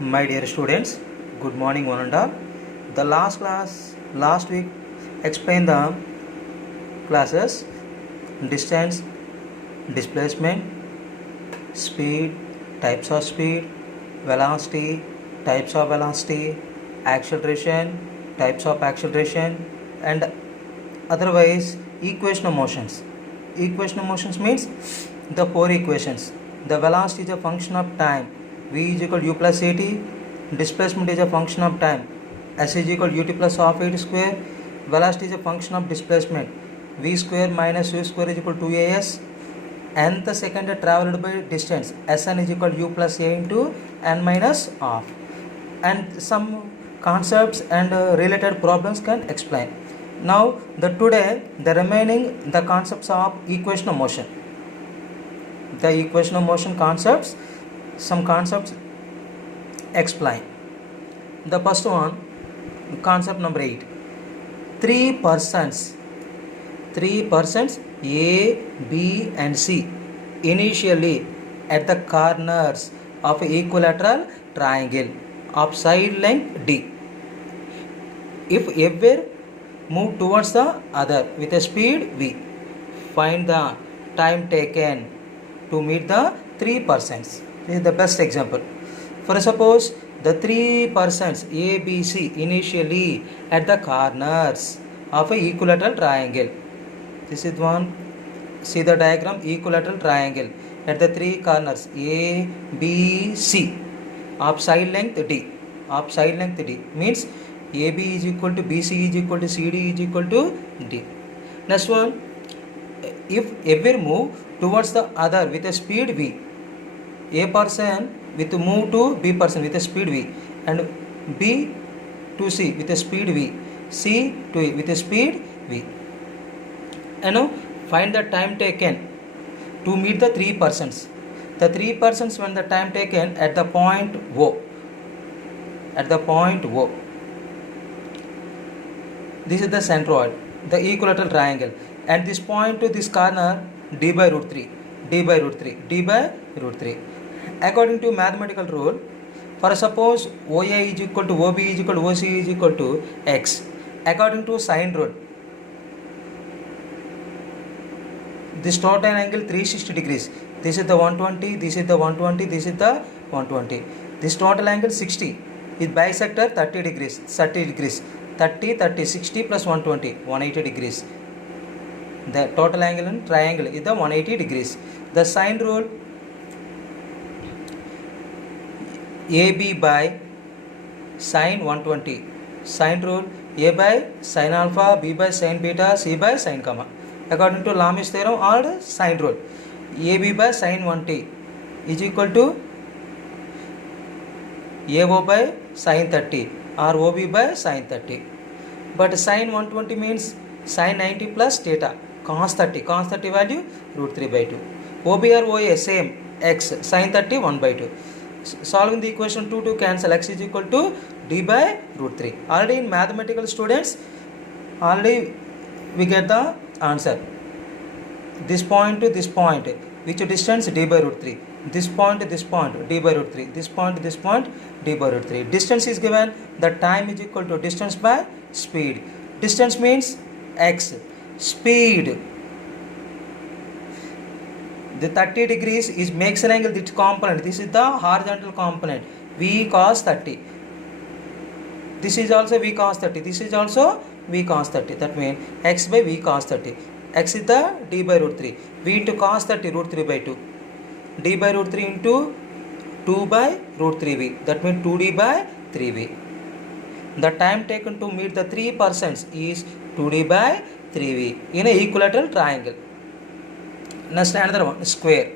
My dear students, good morning one and all. The last week explained the classes distance, displacement, speed, types of speed, velocity, types of velocity, acceleration, types of acceleration, and otherwise equation of motions. Equation of motions means the four equations. The velocity is a function of time, v is equal to u plus at, displacement is a function of time, s is equal to ut plus half at square, velocity is a function of displacement, v square minus u square is equal to 2as, and the second travelled by distance, Sn is equal to u plus a into n minus half, and some concepts and related problems can explain. Now today the remaining the concepts of equation of motion. The equation of motion concepts, some concepts explain. The first one, concept number 8. Three persons A, B and C initially at the corners of equilateral triangle of side length D. If ever move towards the other with a speed v, find the time taken to meet the three persons. This is the best example. For suppose the three persons A, B, C initially at the corners of an equilateral triangle. This is one. See the diagram, equilateral triangle at the three corners A, B, C of side length D. Of side length D means AB is equal to BC is equal to CD is equal to D. Next one, if ever move towards the other with a speed v, A person with move to B person with a speed v, and B to C with a speed v, C to A with a speed v. And now find the time taken to meet the three persons. The three persons when the time taken at the point O. At the point O. This is the centroid, the equilateral triangle. At this point to this corner, d by root 3, d by root 3, d by root 3. According to mathematical rule, for suppose OA is equal to OB is equal to OC is equal to x. According to sine rule, this total angle 360 degrees. This is the 120, this is the 120, this is the 120. This total angle 60 is bisector 30 degrees, 30 degrees. 30, 60 plus 120, 180 degrees. The total angle in triangle is the 180 degrees. The sine rule, AB by sine 120. Sine rule, A by sine alpha, B by sine beta, C by sine gamma. According to Lami's theorem or sine rule, AB by sine 120 is equal to AO by sine 30 or OB by sine 30. But sine 120 means sine 90 plus theta, cos 30. Cos 30 value root 3 by 2. OB or OA same, x sine 30 1 by 2. Solving the equation 2 to cancel, x is equal to d by root 3. Already in mathematical students, already we get the answer. This point to this point, which distance d by root 3. This point, d by root 3. This point, d by root 3. Distance is given, the time is equal to distance by speed. Distance means x. Speed. The 30 degrees is makes an angle, this component. This is the horizontal component. V cos 30. This is also V cos 30. This is also V cos 30. That means x by V cos 30. X is the d by root 3. V into cos 30 root 3 by 2. D by root 3 into 2 by root 3v. That means 2d by 3v. The time taken to meet the three persons is 2d by 3v in an equilateral triangle. Next another one, square.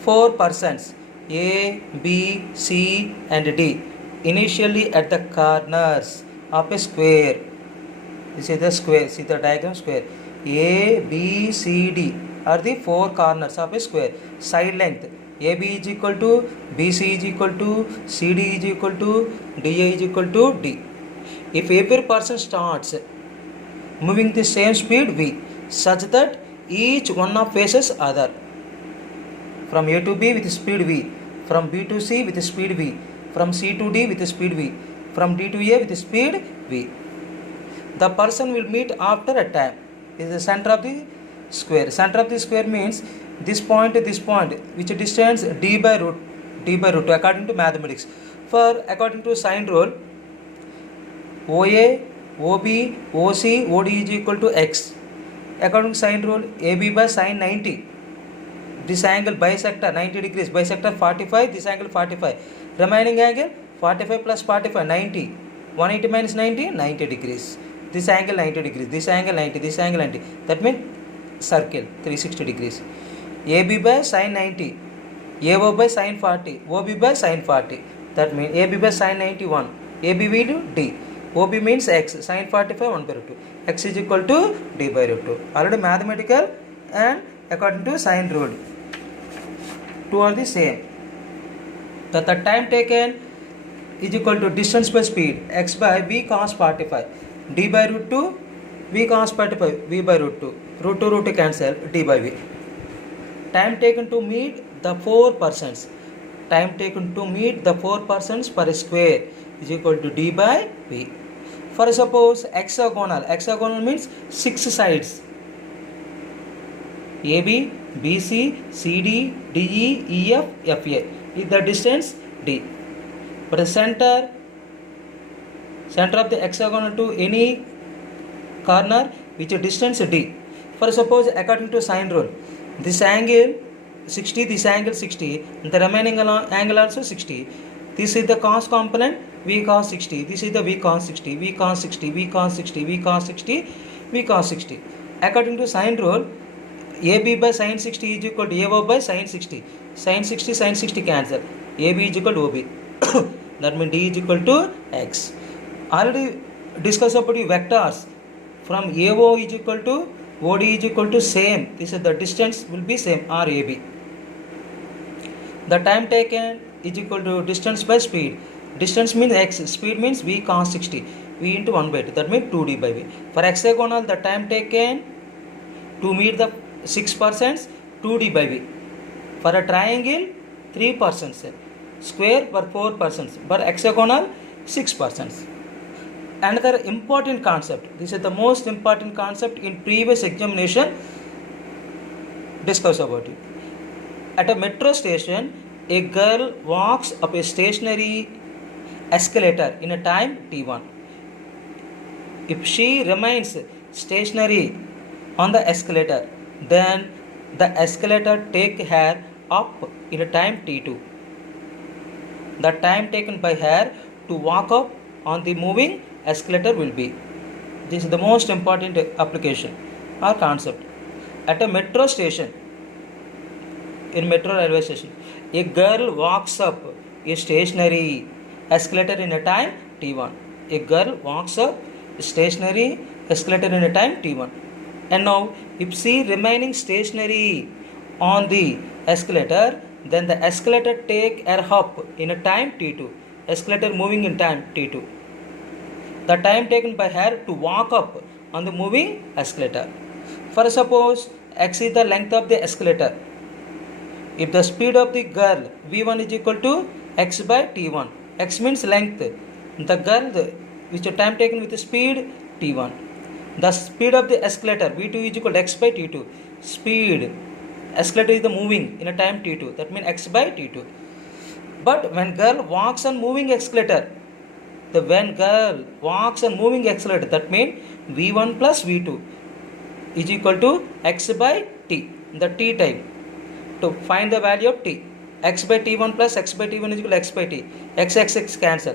Four persons A, B, C and D initially at the corners of a square. This is the square. See the diagram, square. A, B, C, D are the four corners of a square. Side length AB is equal to BC is equal to CD is equal to DA is equal to D. If every person starts moving the same speed v, such that each one of faces other, from A to B with speed v, from B to C with speed v, from C to D with speed v, from D to A with speed v. The person will meet after a time. Is the center of the square. Center of the square means this point, which distance d by root 2 according to mathematics. For according to sine rule, OA, OB, OC, OD is equal to x. According to sine rule, AB by sine 90. This angle bisector 90 degrees, bisector 45, this angle 45. Remaining angle 45 plus 45, 90. 180 minus 90, 90 degrees. This angle 90 degrees, this angle 90, this angle 90. That means circle 360 degrees. AB by sine 90, AO by sine 40, OB by sine 40. That means AB by sine 91, AB will D. OB means x, sine 45 1 by root 2. X is equal to D by root 2. Already mathematical and according to sine rule. Two are the same. That the time taken is equal to distance by speed, x by v cos 45. D by root 2, v cos 45, v by root 2. Root 2 root 2 cancel, d by v. Time taken to meet the 4 persons. Time taken to meet the 4 persons per square is equal to d by v. For suppose hexagonal, hexagonal means 6 sides. AB, BC, CD, DE, EF, FA is the distance d. But the center of the hexagonal to any corner which is distance d. For suppose according to sine rule, this angle 60, this angle 60, and the remaining angle also 60. This is the cos component, v cos 60. This is the v cos 60, v cos 60, v cos 60, v cos 60, v cos 60. According to sine rule, AB by sin 60 is equal to AO by sin 60. Sin 60, sin 60 cancel. AB is equal to OB. That means D is equal to X. Already discussed about the vectors. From AO is equal to OD is equal to same. This is the distance will be same or AB. The time taken is equal to distance by speed. Distance means X. Speed means V cos 60. V into 1 by 2. That means 2D by V. For hexagonal, the time taken to meet the 6 persons, 2D by V. For a triangle, 3 persons. Square for 4 persons. For hexagonal, 6 persons. Another important concept. This is the most important concept in previous examination. Discuss about it. At a metro station, a girl walks up a stationary escalator in a time t1. If she remains stationary on the escalator, then the escalator take her up in a time t2. The time taken by her to walk up on the moving escalator will be. This is the most important application or concept. At a metro station, in metro railway station, a girl walks up a stationary escalator in a time t1. A girl walks up a stationary escalator in a time t1. And now, if she remaining stationary on the escalator, then the escalator take her up in a time t2. Escalator moving in time t2. The time taken by her to walk up on the moving escalator. For suppose x is the length of the escalator. If the speed of the girl v1 is equal to x by t1. X means length. The girl which is time taken with the speed t1. The speed of the escalator v2 is equal to x by t2. Speed escalator is the moving in a time t2. That means x by t2. But when girl walks on moving escalator, when girl walks on moving accelerator, that means v1 plus v2 is equal to x by t, the t time. To find the value of t, x by t1 plus x by t1 is equal to x by t. X cancel.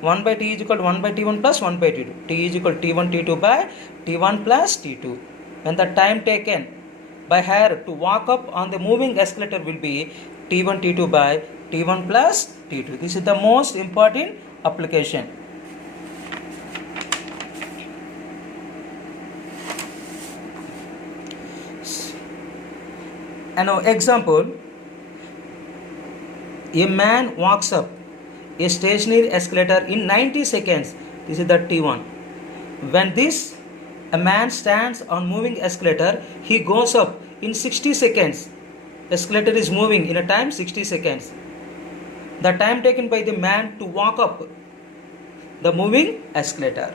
1 by t is equal to 1 by t1 plus 1 by t2. T is equal to t1 t2 by t1 plus t2. When the time taken by her to walk up on the moving escalator will be t1 t2 by t1 plus t2. This is the most important application. And now example, a man walks up a stationary escalator in 90 seconds. This is the t1. When a man stands on moving escalator, he goes up in 60 seconds. Escalator is moving in a time 60 seconds. the time taken by the man to walk up the moving escalator.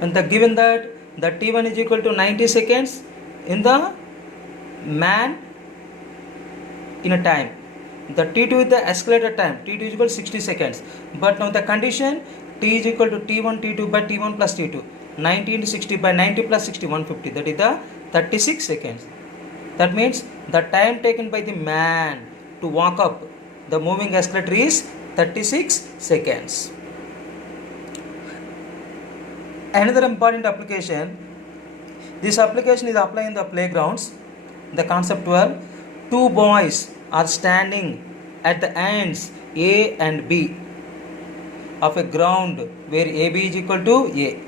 And the given that the t1 is equal to 90 seconds in the man in a time. The t2 is the escalator time, t2 is equal to 60 seconds. But now the condition t is equal to t1 t2 by t1 plus t2. 90 into 60 by 90 plus 60, 150. That is the 36 seconds. That means the time taken by the man to walk up the moving escalator is 36 seconds. Another important application, this application is applied in the playgrounds. The concept 12, two boys are standing at the ends A and B of a ground where AB is equal to A.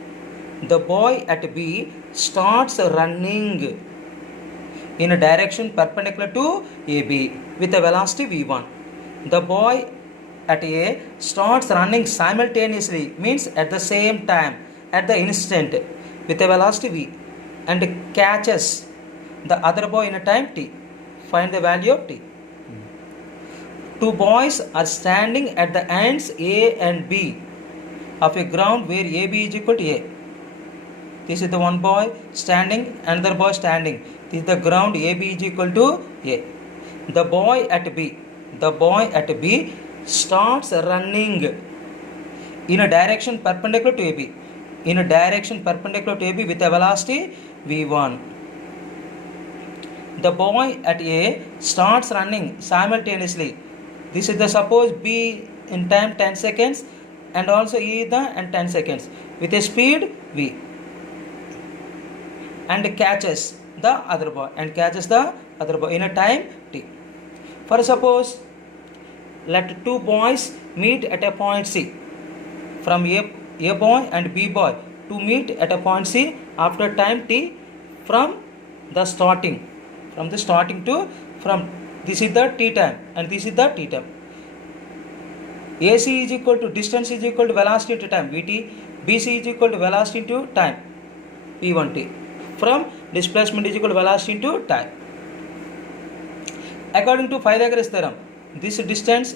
The boy at B starts running in a direction perpendicular to AB with a velocity V1. The boy at A starts running simultaneously, means at the same time, at the instant, with a velocity V, and catches the other boy in a time t. Find the value of t. Two boys are standing at the ends A and B of a ground where AB is equal to A. This is the one boy standing, another boy standing. This is the ground AB is equal to A. The boy at B starts running in a direction perpendicular to AB. In a direction perpendicular to AB with a velocity V1. The boy at A starts running simultaneously. This is the suppose B in time 10 seconds and also E in 10 seconds with a speed V, and catches the other boy in a time t. For suppose let two boys meet at a point C. From A boy and B boy to meet at a point C after time t from the starting to this is the t time and this is the t time. AC is equal to distance is equal to velocity into time Vt. BC is equal to velocity into time V1t. From displacement is equal to velocity into time. According to Pythagoras theorem, this distance,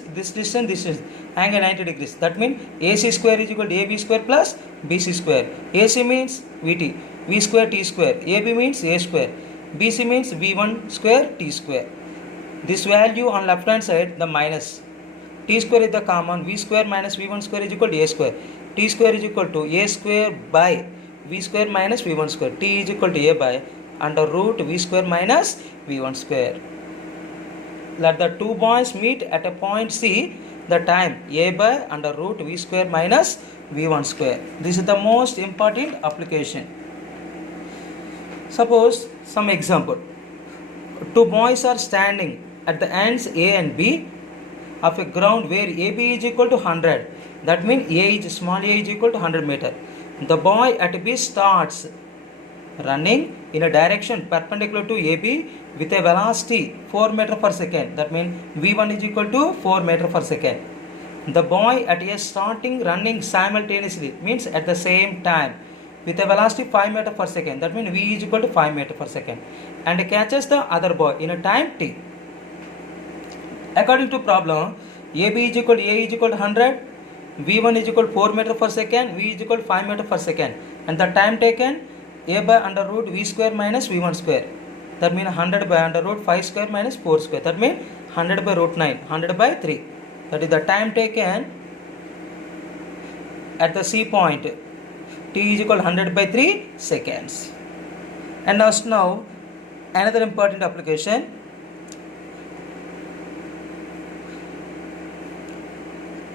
angle 90 degrees. That means AC square is equal to AB square plus BC square. AC means Vt, V square T square. AB means A square. BC means V1 square T square. This value on left hand side, the minus. T square is the common. V square minus V1 square is equal to A square. T square is equal to A square by V square minus V1 square. T is equal to A by under root V square minus V1 square. Let the two boys meet at a point C, the time A by under root V square minus V1 square. This is the most important application. Suppose some example. Two boys are standing at the ends A and B of a ground where AB is equal to 100. That means small a is equal to 100 meter. The boy at B starts running in a direction perpendicular to AB with a velocity 4 meter per second. That means V1 is equal to 4 meter per second. The boy at A starting running simultaneously, means at the same time, with a velocity 5 meter per second. That means V is equal to 5 meter per second, and catches the other boy in a time t. According to problem, AB is equal to A is equal to 100, V1 is equal to 4 meter per second, V is equal to 5 meter per second, and the time taken A by under root V square minus V1 square. That means 100 by under root 5 square minus 4 square. That means 100 by root 9, 100 by 3. That is the time taken at the C point. T is equal to 100 by 3 seconds. And now another important application.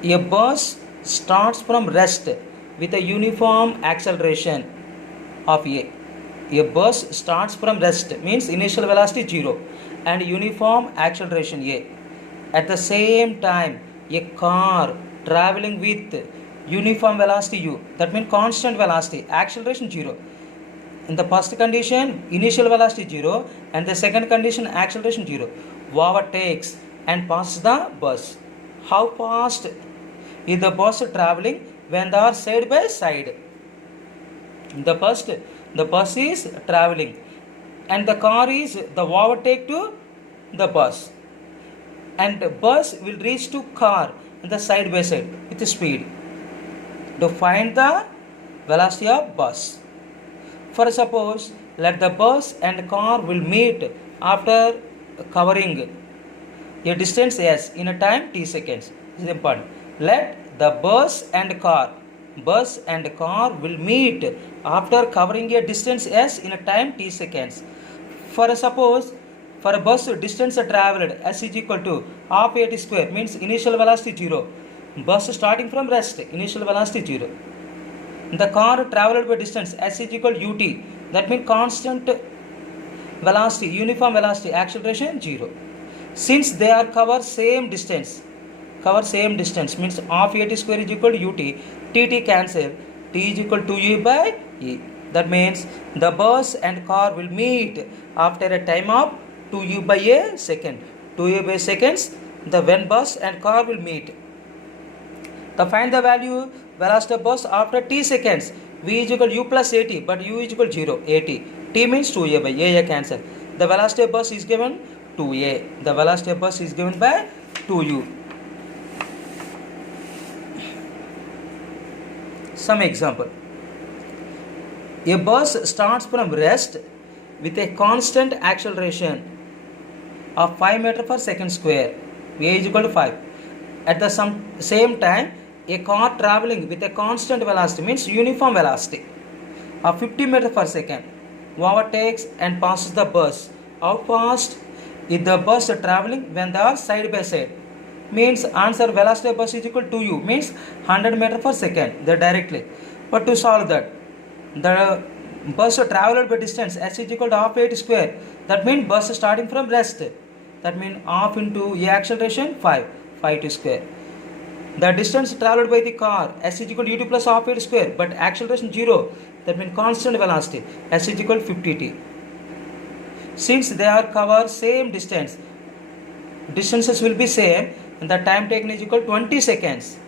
A bus starts from rest with a uniform acceleration of A. A bus starts from rest, means initial velocity 0 and uniform acceleration A. At the same time, a car traveling with uniform velocity U, that means constant velocity, acceleration 0. In the first condition, initial velocity 0, and the second condition, acceleration 0, overtakes and passes the bus. How fast is the bus traveling when they are side by side? The bus is traveling and the car is the overtake to the bus, and the bus will reach to car the side by side with the speed to find the velocity of bus. For suppose, let the bus and car will meet after covering a distance s in a time t seconds. This is important. Let the bus and car will meet after covering a distance s in a time t seconds. For suppose, for a bus distance traveled s is equal to half at square means initial velocity 0. Bus starting from rest, initial velocity 0. The car traveled by distance s is equal to ut, that means constant velocity, uniform velocity, acceleration 0. Since they are cover same distance means half at square is equal to ut, tt cancel, t is equal to u by e. That means the bus and car will meet after a time of 2u by a second. 2u by seconds, the when bus and car will meet. To find the value velocity of bus after t seconds, v is equal to u plus at, but u is equal to 0, at. T means 2a by a cancel. The velocity of bus is given 2a. The velocity of bus is given by 2u. Some example. A bus starts from rest with a constant acceleration of 5 meters per second square. V is equal to 5. At the same time, a car traveling with a constant velocity means uniform velocity of 50 meters per second overtakes and passes the bus. How fast is the bus traveling when they are side by side? Means answer velocity of bus is equal to u means 100 meters per second directly. But to solve that, the bus traveled by distance s is equal to half at square. That means bus starting from rest. That means half into a acceleration 5 to square. The distance traveled by the car s is equal to ut plus half at square, but acceleration 0. That means constant velocity s is equal to 50t. Since they are cover same distance, distances will be same, and the time taken is equal to 20 seconds.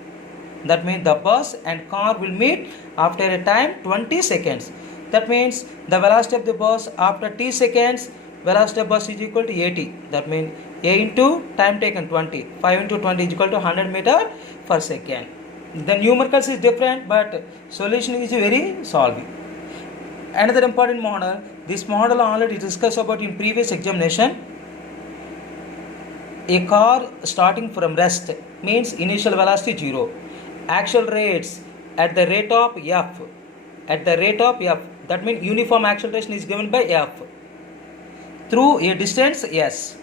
That means the bus and car will meet after a time 20 seconds. That means the velocity of the bus after t seconds, velocity of bus is equal to 80. That means a into time taken 20. 5 into 20 is equal to 100 meter per second. The numericals is different, but solution is very solving. Another important model, this model already discussed about in previous examination. A car starting from rest means initial velocity 0, accelerates at the rate of f. That means uniform acceleration is given by f through a distance s.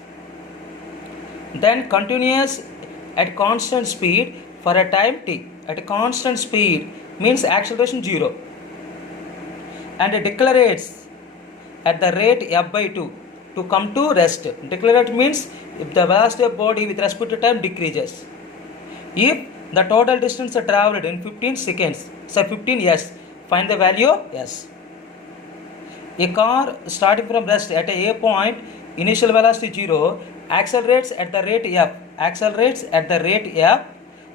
Then continues at constant speed for a time t. At a constant speed means acceleration 0, and decelerates at the rate f by 2 to come to rest. Decelerate means if the velocity of body with respect to time decreases. If the total distance traveled in 15 seconds, 15 s, find the value of s. A car starting from rest at a point, initial velocity 0, accelerates at the rate f,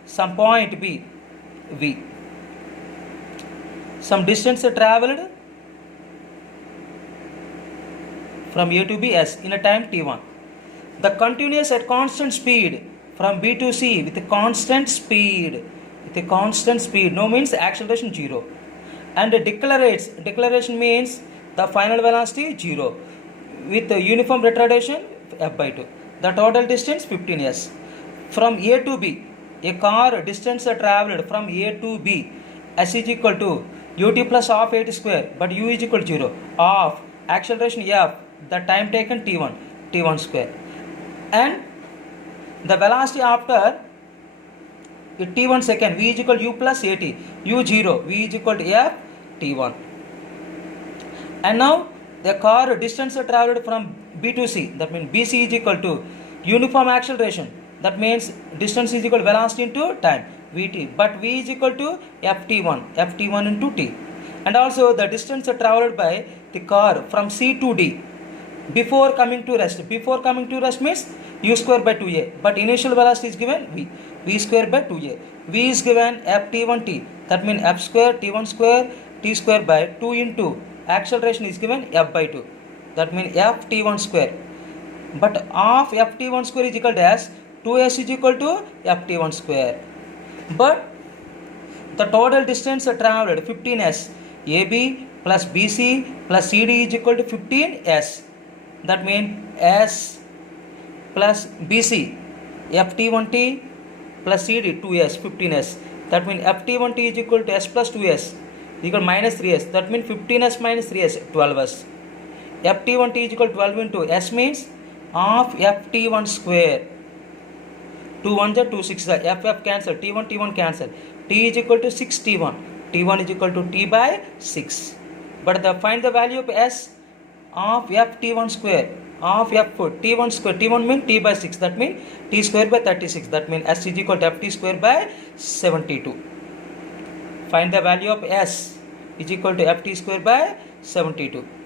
some point b, v. Some distance traveled from a to b s in a time t1. The continuous at constant speed from b to c with a constant speed, no means acceleration 0, and deceleration means the final velocity 0 with the uniform retardation f by 2. The total distance 15 s. From a to b, a car distance traveled from a to b, s is equal to ut plus half at square, but u is equal to 0, of acceleration f, the time taken t1 square, and the velocity after t1 second, v is equal to u plus at, u 0, v is equal to f t1. And now the car distance traveled from b to c, that means bc is equal to uniform acceleration, that means distance is equal to velocity into time vt, but v is equal to ft1 into t. And also the distance traveled by the car from c to d before coming to rest means u square by 2a, but initial velocity is given v square by 2a. V is given ft1t, that means f square t1 square t square by 2 into acceleration is given f by 2, that means f t1 square, but half f t1 square is equal to as 2s is equal to ft1 square. But the total distance travelled 15s. AB plus BC plus CD is equal to 15s. That means S plus BC, ft1t plus CD 2s, 15s. That means ft1t is equal to s plus 2s equal minus 3s. That means 15s minus 3s, 12s. ft1t is equal to 12 into s means of ft1 square. 2 1s are 2 6s, ff cancel, t1 cancel. T is equal to 6 t1. T1 is equal to t by 6. But find the value of s of ft1 square of t1 square. T1 means t by 6. That means t square by 36. That means s is equal to ft square by 72. Find the value of s is equal to ft square by 72.